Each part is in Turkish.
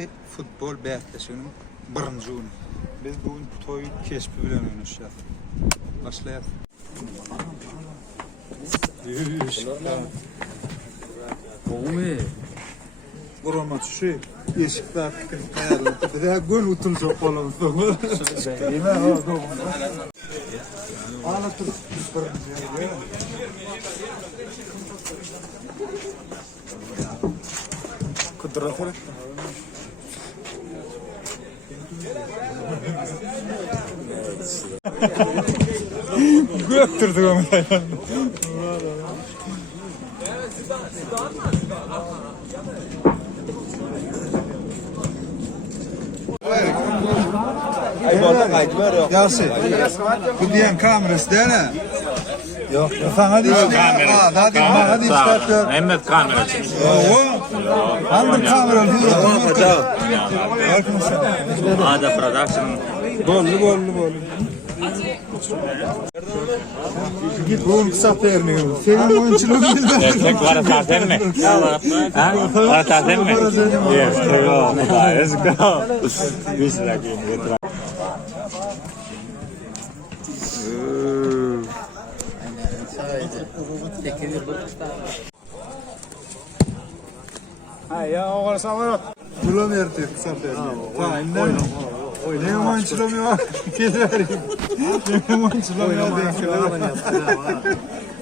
Tarixi futbol bätleşiginiň birinji güni. Biz bugün toy keşpi bilen oýnaşýar. Başlaýar. Oğlum Burama şu eşikler ayarlı. Bir de gol utunca falan. Yine oldu. Anlatır. Kudret var. Göktürdük onu. Yasin, bu diyen kamerası değil mi? Yok, sana değil mi? Hadi bana değil işte. Mehmet kamerası. Hangi kamera? Ada production. Bollu. Git oğlum kısa vermiyorum. Senin oyunculuğun bilmem. Erkek var tazen mi? Ha? Var tazen mi? Yes, go. Let's go. Biz lagi. Ya o kadar savarat. Bulam erdi kısa vermiyorum. Ne oyunculuğum var? Keserim. Ne oyunculuğum var?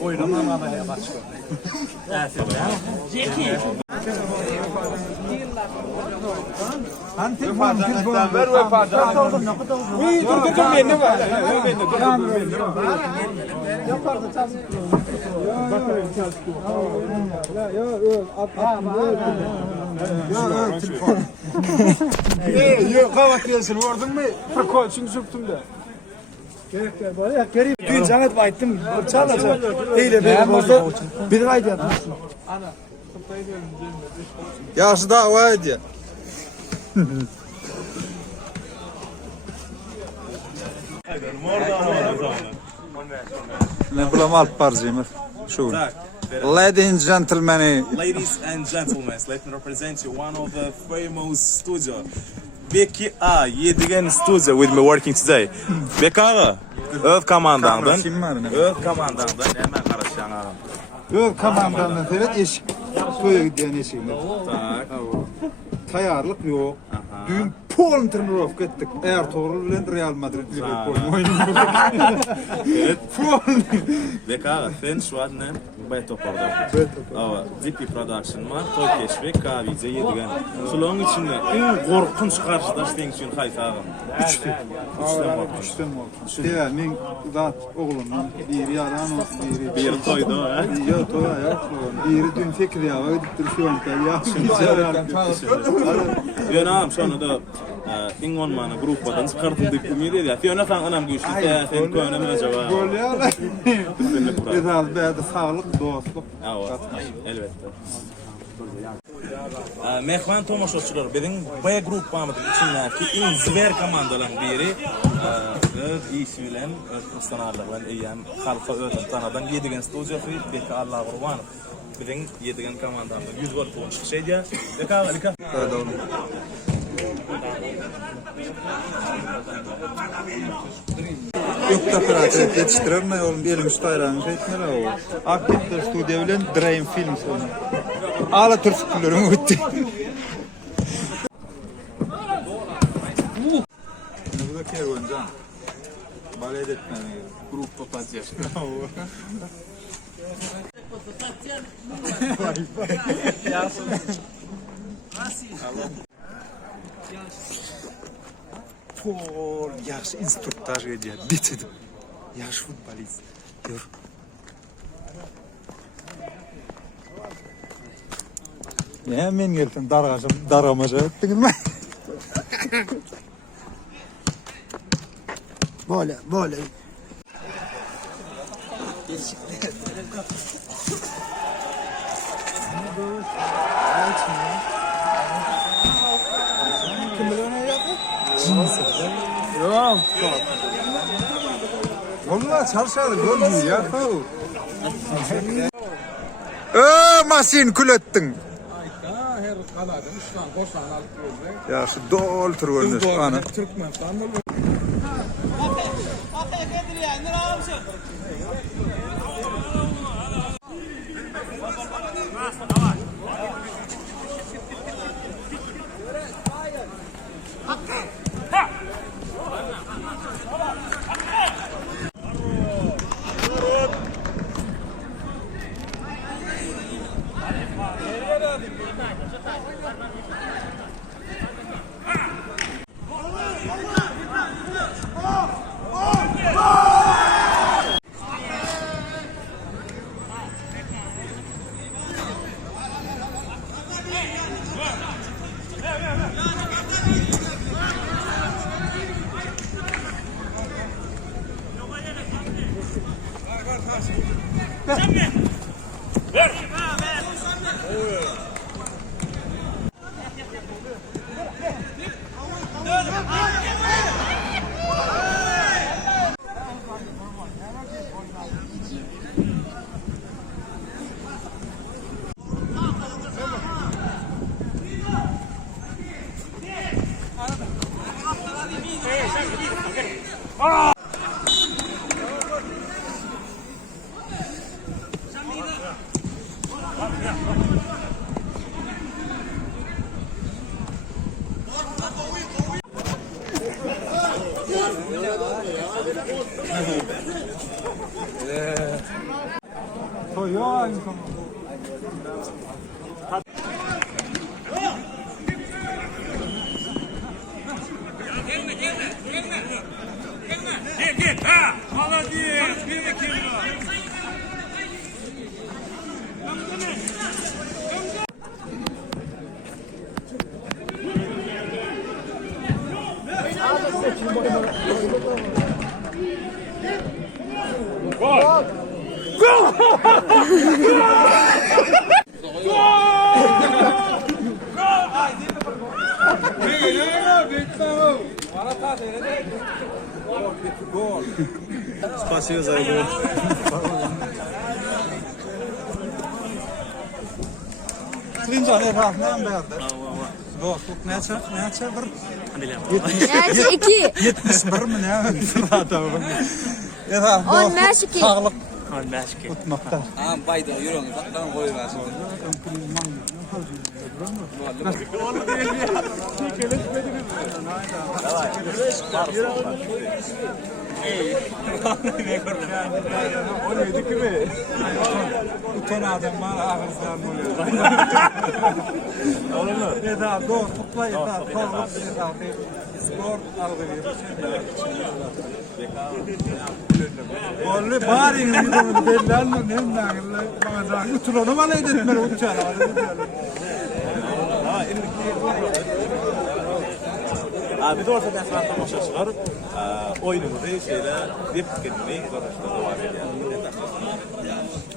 Oynamam ya başka. Antik var. Ver ve parça. Dur beni var. Yok kavat gelsin vurdun mu? Prokol şimdi söktüm de. Dün Canet bayttım. Çalacak. Eyle benim orada bir aydı ya. Yaşı da var diye. Ne bulam alt parçayım. Şu. Ladies and gentlemen. Ladies and gentlemen, let me represent you one of the famous studio. Becky A. Yedigen studio with me working today. Becky A. Öz komandandan. Öz komandandan hemen karışan ağam. Öz komandandan teret eşik. Toya gidiyen eşiğinde. Tak. Tayarlık yok. Dün Poln turnuvka ettik. Eğer Torul bilen Real Madrid Liverpool oynadık. Evet. Poln. Becky A. Sen şu an ne? Beto pardon. Ava DP Production var. Toy keşfi Kavice Yedigen. Sulağın içinde en korkunç karşıdaş den için hayf ağam. Üçten korkunç. Deva men zat oğlumdan biri yaran o biri. Bir toydu ha. Yok toya yok. Biri dün fikri ya gidip duruşuyorum ki ya. Yönağım sonra da ingon mana gruppadan çıkartıldık ümidi ya. Fiyona fan anam güçlü de sen koyunum acaba. Gol ya. Biraz beyde sağlık dostluk. Elbette. Mehman tomoşaçılar bizim B gruppamızın içindeki en zver komandaların biri öz ismilen kıstanarlarla eyyam halka ötüp tanadan Yedigen Studio Beka Allah Kurbanov bizim Yedigen komandadan 100 gol puan şeydi Beka alika Yok da pratik yetiştiren ne oğlum bir elmiş tayrağını etmeli o. Aktifler stüdyo bilen Dream Film sonu. Ağla Türkçülürüm gitti. Bu da kervan can. Balet etmeni. grup papazya. Pol yaxşı instruktaj ediyor. Bitirdim. Yaxşı futbolist. Gör. Ya men geldim dargamaca ettiniz mi? Böyle. Yok. Vallahi çalışadı görmüyor ya. Masin kül ettin. Kaladan 3 tane korsan alıp vermek. Yaxşı, dol turgönüş. Ana. Türkmenistan mı? Toyuyor. Spasibo za igru. Klinca ne var? Ne beğendi? Dostluk neçe bir? Neçe 2? 71 mi ne? Fırlata bu. Ya On beş iki. Sağlık Olmazki. tutmakta. Am bayda yürüyün. Saklan koyuversin. O neydi ki be? Utan adam bana ağızdan oluyor. Olur mu? Eda dostlukla eda sağlık eda spor algı Vallahi bari gidiyorum belli mi ne nagırla bana utulanı bana edetmer uçalar. Bir de ortadan sonra tamaşa çıkarıp oyunumuzu şeyle dip ketmeyi konuşmaya devam ediyoruz.